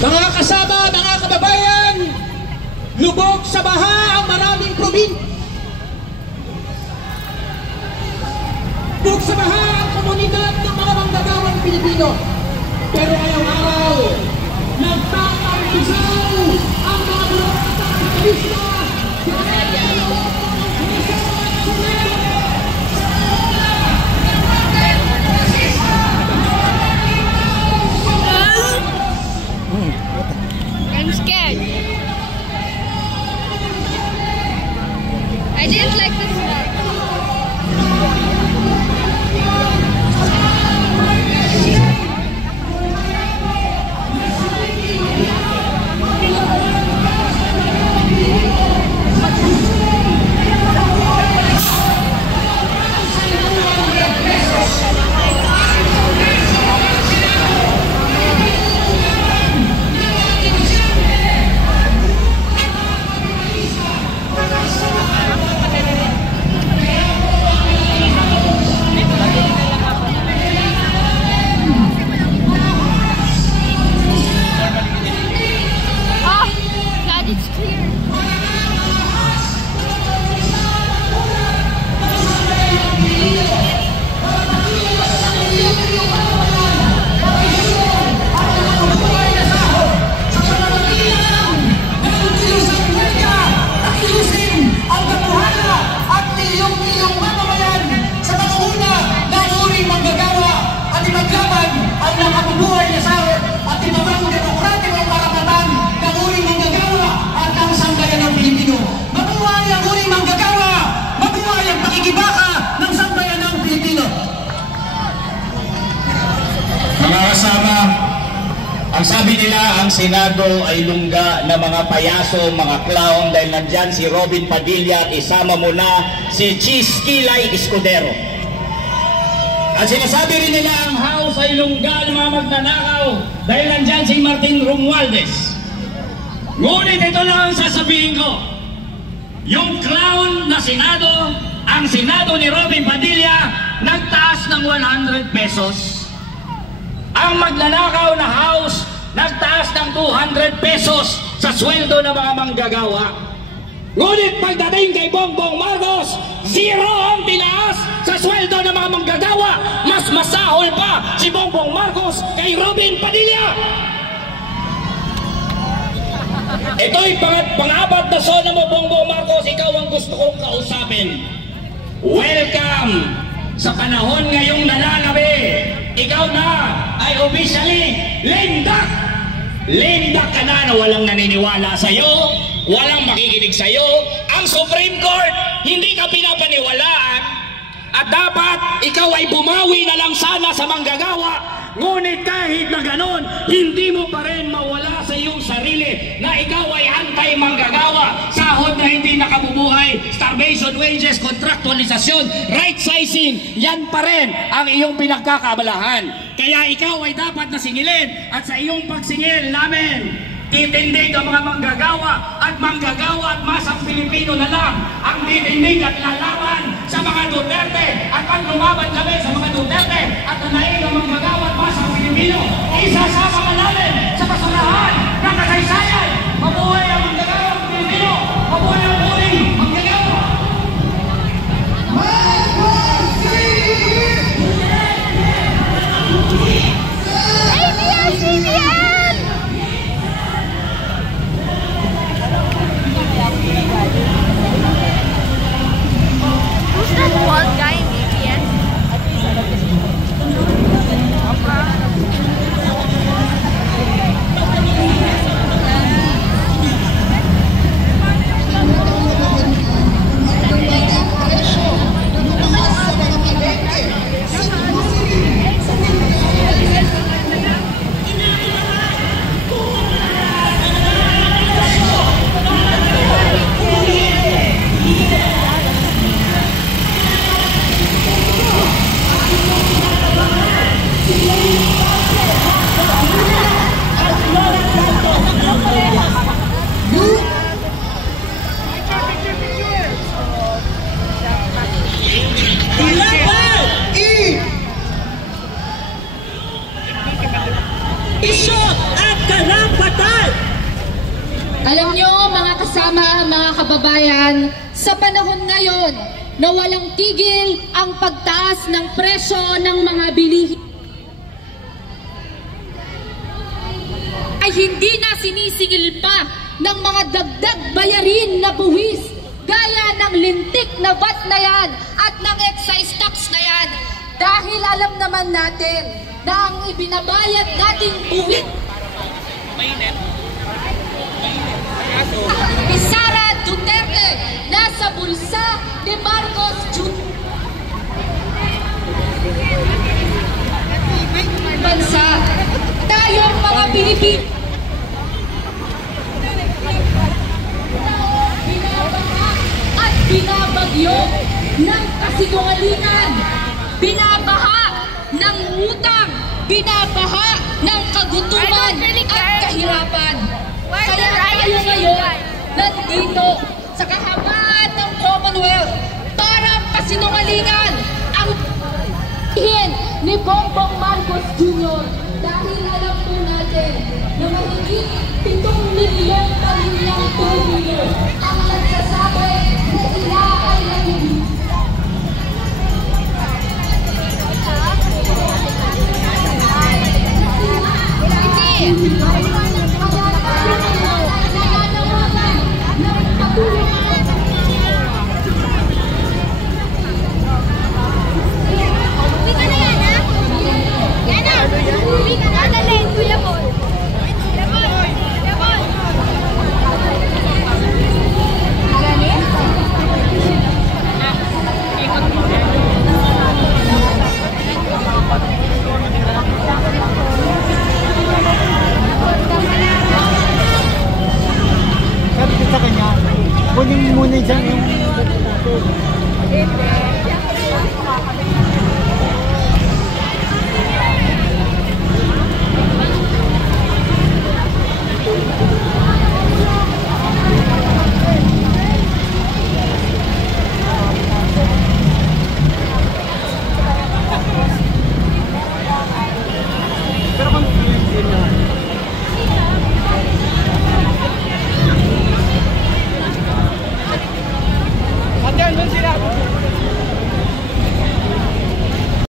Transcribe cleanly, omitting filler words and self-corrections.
Mga kasama, mga kababayan, lubog sa baha ang maraming probinsya. Lubog sa baha ang komunidad ng mga manggagawang Pilipino. Pero ngayong araw, nagtatampisaw ang mga burokratang kapitalista. I'm scared. I didn't like the smell. Ang sabi nila, ang Senado ay lungga na mga payaso, mga clown, dahil nandyan si Robin Padilla at isama mo na si Cheese Kilay Escudero. At sinasabi rin nila ang House ay lungga ng mga magnanakaw dahil nandyan si Martin Romualdez. Ngunit ito lang ang sasabihin ko, yung clown na Senado, ang Senado ni Robin Padilla, nagtaas ng 100 pesos. Ang magnanakaw na House, nagtaas ng 200 pesos sa sweldo ng mga manggagawa. Ngunit pagdating kay Bongbong Marcos, zero ang tinaas sa sweldo ng mga manggagawa. Mas masahol pa si Bongbong Marcos kay Robin Padilla. Ito'y pang-apat na zona mo, Bongbong Marcos, ikaw ang gusto kong kausapin. Welcome sa panahon ngayong nananabi. Ikaw na ay officially lindak. Lindak ka na walang naniniwala sa'yo, walang makikinig sa'yo. Ang Supreme Court, hindi ka pinapaniwalaan. At dapat ikaw ay bumawi na lang sana sa manggagawa. Ngunit kahit na ganon, hindi mo pa rin mawala sa iyong sarili na ikaw ay anti-manggagawa. Sahod na hindi nakabubuhay, starvation wages, contractualisasyon, right sizing, yan pa rin ang iyong pinagkakabalahan. Kaya ikaw ay dapat na singilin at sa iyong pagsingil namin, titindig ang mga manggagawa at masang Pilipino na lang ang titindig at lalaban sa mga Duterte. At pag lumaban kami sa mga Duterte at nanaig ang manggagawa at masang Pilipino, isasama ka namin sa kasalahan ng kasaysayan. Mabuhay ang manggagawa ng Pilipino! Mabuhay ang muling manggagawa! ABS-CBN! Who's that bald guy in ABS? kasama, mga kababayan, sa panahon ngayon na walang tigil ang pagtaas ng presyo ng mga bilihin ay hindi na sinisingil pa ng mga dagdag bayarin na buwis gaya ng lintik na VAT na yan at ng excise tax na yan. Dahil alam naman natin na ang ibinabayad nating buwis ni Sara Duterte nasa bulsa ni Marcos Jr. Bansa, tayong mga Pilipino binabaha at binabagyo ng kasinungalingan, binabaha ng utang, binabaha ng kagutuman at kahirapan. Kaya tayo ngayon nandito sa kahabaan ng Commonwealth para pasinungalingan ang ni Bongbong Marcos Jr.